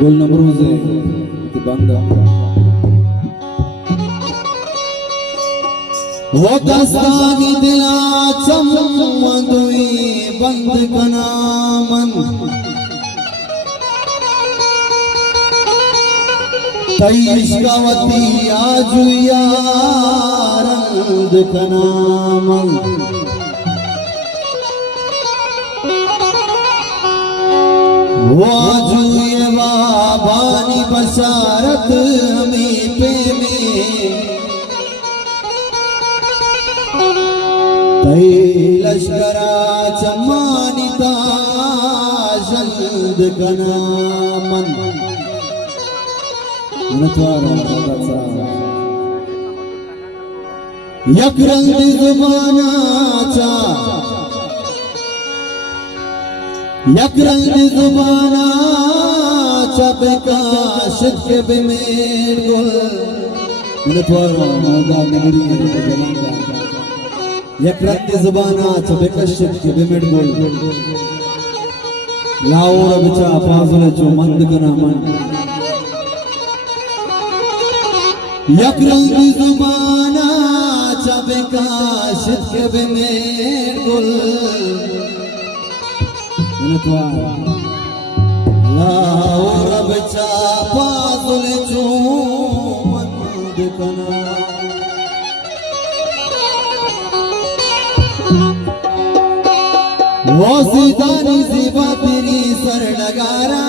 goal number से बंद वो दस्तानी दिला चमदुई बंद कनामन तैश्कवती आजु यारंद कनामन वो आजु ये बाबानी बशारत हमें पे में तै लश्करा चमानिता जल्द कनामन यकरंद जुबानाचा बेकाशित के बेमेर गुल यकरंद जुबानाचा बेकाशित के बेमेर गुल लाओर बचा फाजुल जो मंद कनामन यकरंग जुबाना बेकाशित के बेमेर गुल लाओर बचा फाजुल जो मंद कना वो सीधानी जीवा तेरी सर नगारा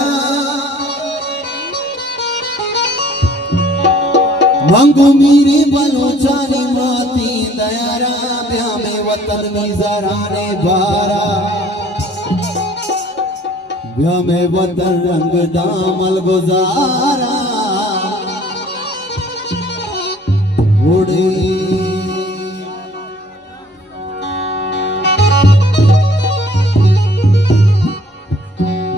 मंगू मीरी बलोचानी माती दयारा ब्याह में वतन मिज़राने बारा ब्याह में वतन रंग दामल गुजारा उड़ी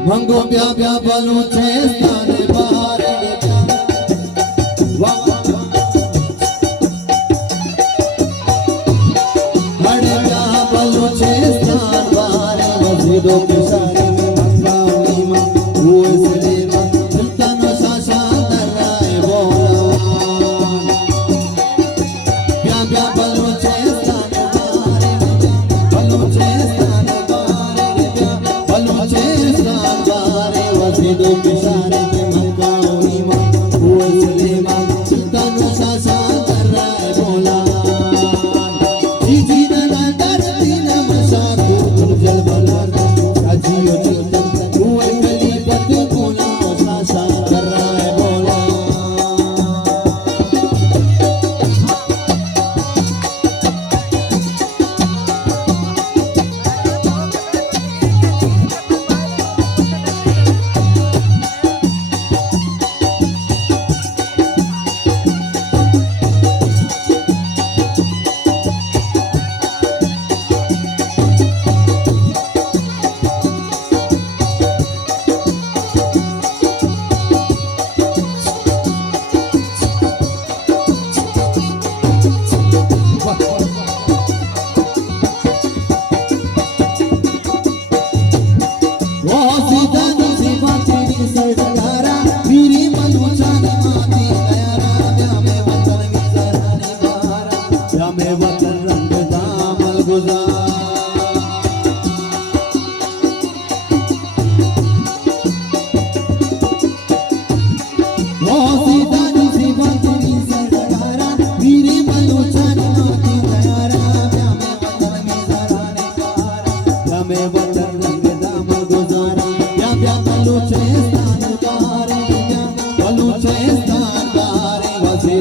मंगू ब्याह ब्याह बलोचे स्थाने बारे दो किसारे में मंगाऊंगी मां वो इसलिए मां सुल्तान शाशा दराए बोला प्यार प्यार बलूचे स्थान बारे बलूचे स्थान बारे प्यार बलूचे स्थान बारे वसी दो किसारे में मंगाऊंगी मां वो इसलिए मां सुल्तान शाशा दराए बोला जी जी ना दर्दी ना मशाकू जल बला जियो चेतन हुए कलीपत बोला शाशा कर रहा है बोला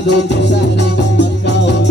दो किसारे में मक्का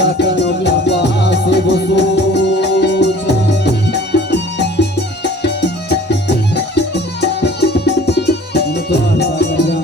Sakano glava se bosucha Mutual sakanja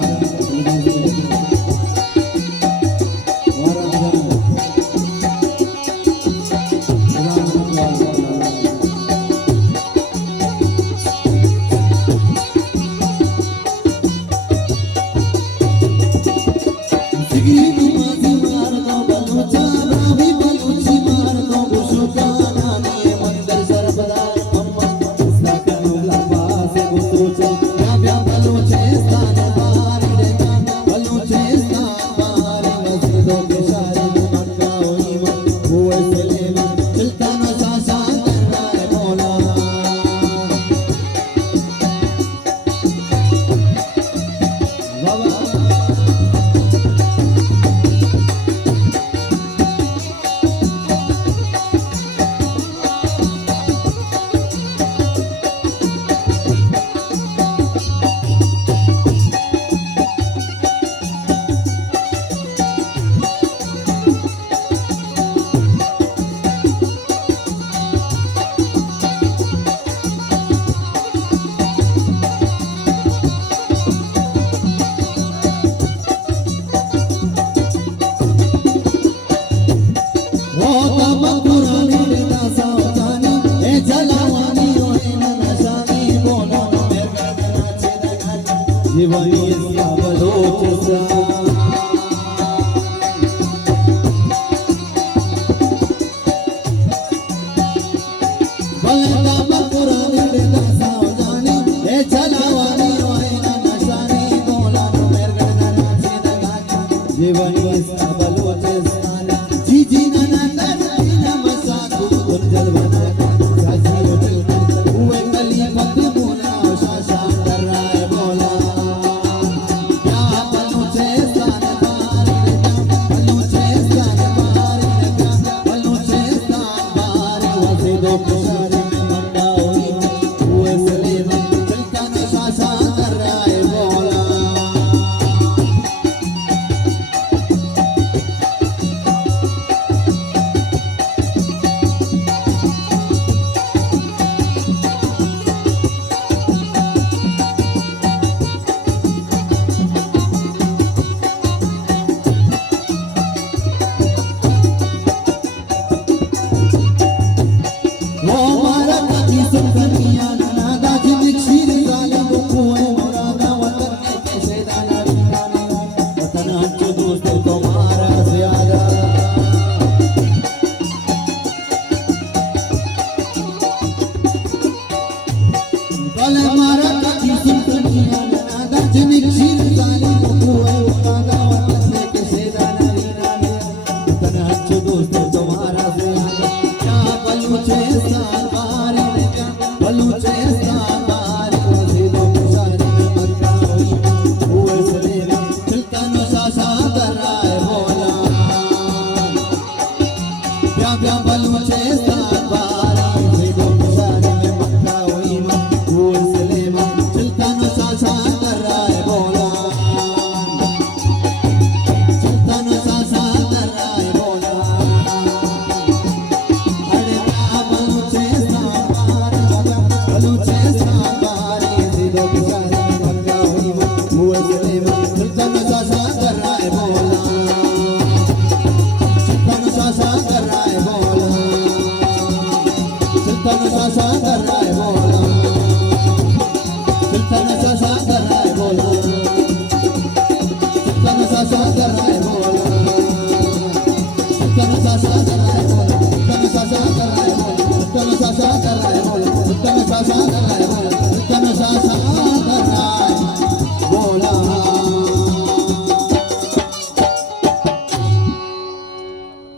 Sasa